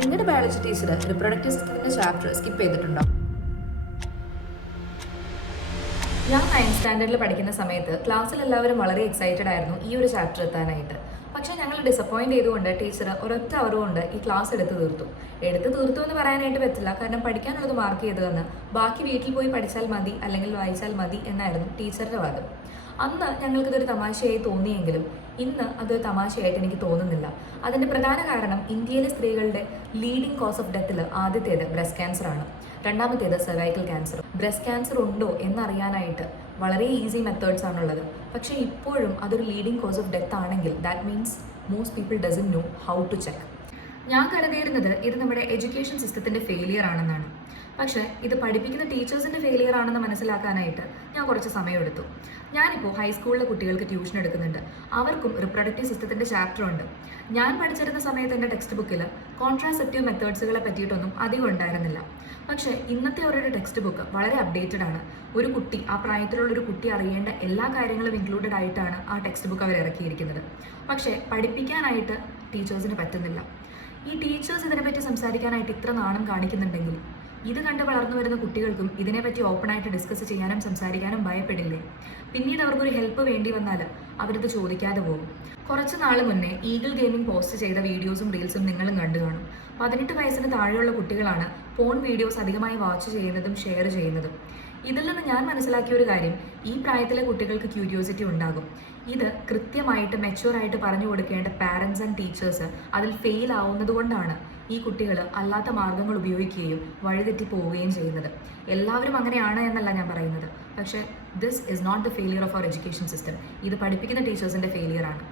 നിങ്ങളുടെ biology teacher reproductive സിസ്റ്റത്തിന്റെ chapter skip ചെയ്തിട്ടുണ്ടോ? ഞാൻ 9th സ്റ്റാൻഡേർഡിൽ പഠിക്കുന്ന സമയത്ത് ക്ലാസ്സിൽ എല്ലാവരും വളരെ എക്സൈറ്റഡ് ആയിരുന്നു ഈ ഒരു ചാപ്റ്റർ എത്താനായിട്ട്. പക്ഷേ ഞങ്ങൾ ഡിസപ്പോയിന്റ് ചെയ്തുകൊണ്ട് ടീച്ചർ ഒരൊറ്റ അവർ കൊണ്ട് ഈ ക്ലാസ് എടുത്തു തീർത്തു എന്ന് പറയാനായിട്ട് പറ്റില്ല, കാരണം പഠിക്കാനുള്ളത് മാർക്ക് ചെയ്തു തന്ന് ബാക്കി വീട്ടിൽ പോയി പഠിച്ചാൽ മതി അല്ലെങ്കിൽ വായിച്ചാൽ മതി എന്നായിരുന്നു ടീച്ചറുടെ വാദം. അന്ന് ഞങ്ങൾക്കിതൊരു തമാശയായി തോന്നിയെങ്കിലും ഇന്ന് അതൊരു തമാശയായിട്ട് എനിക്ക് തോന്നുന്നില്ല. അതിൻ്റെ പ്രധാന കാരണം ഇന്ത്യയിലെ സ്ത്രീകളുടെ ലീഡിംഗ് കോസ് ഓഫ് ഡെത്തിൽ ആദ്യത്തേത് ബ്രസ്റ്റ് ക്യാൻസർ ആണ്, രണ്ടാമത്തേത് സെർവൈക്കൽ ക്യാൻസർ. ബ്രസ്റ്റ് ക്യാൻസർ ഉണ്ടോ എന്നറിയാനായിട്ട് വളരെ ഈസി മെത്തേഡ്സ് ആണുള്ളത്. പക്ഷേ ഇപ്പോഴും അതൊരു ലീഡിംഗ് കോസ് ഓഫ് ഡെത്ത് ആണെങ്കിൽ that means most people doesn't know how to check. ഞാൻ കരുതിയിരുന്നത് ഇത് നമ്മുടെ എഡ്യൂക്കേഷൻ സിസ്റ്റത്തിൻ്റെ ഫെയിലിയർ ആണെന്നാണ്. പക്ഷേ ഇത് പഠിപ്പിക്കുന്ന ടീച്ചേഴ്സിൻ്റെ ഫെയിലിയർ ആണെന്ന് മനസ്സിലാക്കാനായിട്ട് ഞാൻ കുറച്ച് സമയമെടുത്തു. ഞാനിപ്പോൾ ഹൈസ്കൂളിലെ കുട്ടികൾക്ക് ട്യൂഷൻ എടുക്കുന്നുണ്ട്. അവർക്കും റിപ്രൊഡക്റ്റീവ് സിസ്റ്റത്തിൻ്റെ ചാപ്റ്റർ ഉണ്ട്. ഞാൻ പഠിച്ചിരുന്ന സമയത്ത് എൻ്റെ ടെക്സ്റ്റ് ബുക്കിൽ കോൺട്രാസെപ്റ്റീവ് മെത്തേഡ്സുകളെ പറ്റിയിട്ടൊന്നും അധികം ഉണ്ടായിരുന്നില്ല. പക്ഷേ ഇന്നത്തെ അവരുടെ ടെക്സ്റ്റ് ബുക്ക് വളരെ അപ്ഡേറ്റഡ് ആണ്. ഒരു കുട്ടി, ആ പ്രായത്തിലുള്ള ഒരു കുട്ടി അറിയേണ്ട എല്ലാ കാര്യങ്ങളും ഇൻക്ലൂഡഡ് ആയിട്ടാണ് ആ ടെക്സ്റ്റ് ബുക്ക് അവർ ഇറക്കിയിരിക്കുന്നത്. പക്ഷേ പഠിപ്പിക്കാനായിട്ട് ടീച്ചേഴ്സിന് പറ്റുന്നില്ല. ഈ ടീച്ചേഴ്സ് ഇതിനെപ്പറ്റി സംസാരിക്കാനായിട്ട് ഇത്ര നാണം കാണിക്കുന്നുണ്ടെങ്കിൽ ഇത് കണ്ട് വളർന്നു വരുന്ന കുട്ടികൾക്കും ഇതിനെപ്പറ്റി ഓപ്പണായിട്ട് ഡിസ്കസ് ചെയ്യാനും സംസാരിക്കാനും ഭയപ്പെടില്ലേ? പിന്നീട് അവർക്കൊരു ഹെൽപ്പ് വേണ്ടി വന്നാൽ അവരിത് ചോദിക്കാതെ പോകും. കുറച്ച് നാൾ മുന്നേ ഈഗിൾ ഗെയിമിംഗ് പോസ്റ്റ് ചെയ്ത വീഡിയോസും റീൽസും നിങ്ങളും കണ്ടു കാണും. 18 വയസ്സിന് താഴെയുള്ള കുട്ടികളാണ് പോൺ വീഡിയോസ് അധികമായി വാച്ച് ചെയ്യുന്നതും ഷെയർ ചെയ്യുന്നതും. ഇതിൽ നിന്ന് ഞാൻ മനസ്സിലാക്കിയ ഒരു കാര്യം, ഈ പ്രായത്തിലെ കുട്ടികൾക്ക് ക്യൂരിയോസിറ്റി ഉണ്ടാകും. ഇത് കൃത്യമായിട്ട് മെച്യൂറായിട്ട് പറഞ്ഞു കൊടുക്കേണ്ട പാരൻസ് ആൻഡ് ടീച്ചേഴ്സ് അതിൽ ഫെയിൽ ആവുന്നത് കൊണ്ടാണ് ഈ കുട്ടികൾ അല്ലാത്ത മാർഗങ്ങൾ ഉപയോഗിക്കുകയും വഴിതെറ്റി പോവുകയും ചെയ്യുന്നത്. എല്ലാവരും അങ്ങനെയാണ് എന്നല്ല ഞാൻ പറയുന്നത്. പക്ഷേ this is not the failure of our education system. ഇത് പഠിപ്പിക്കുന്ന ടീച്ചേഴ്സിൻ്റെ ഫെയിലിയർ ആണ്.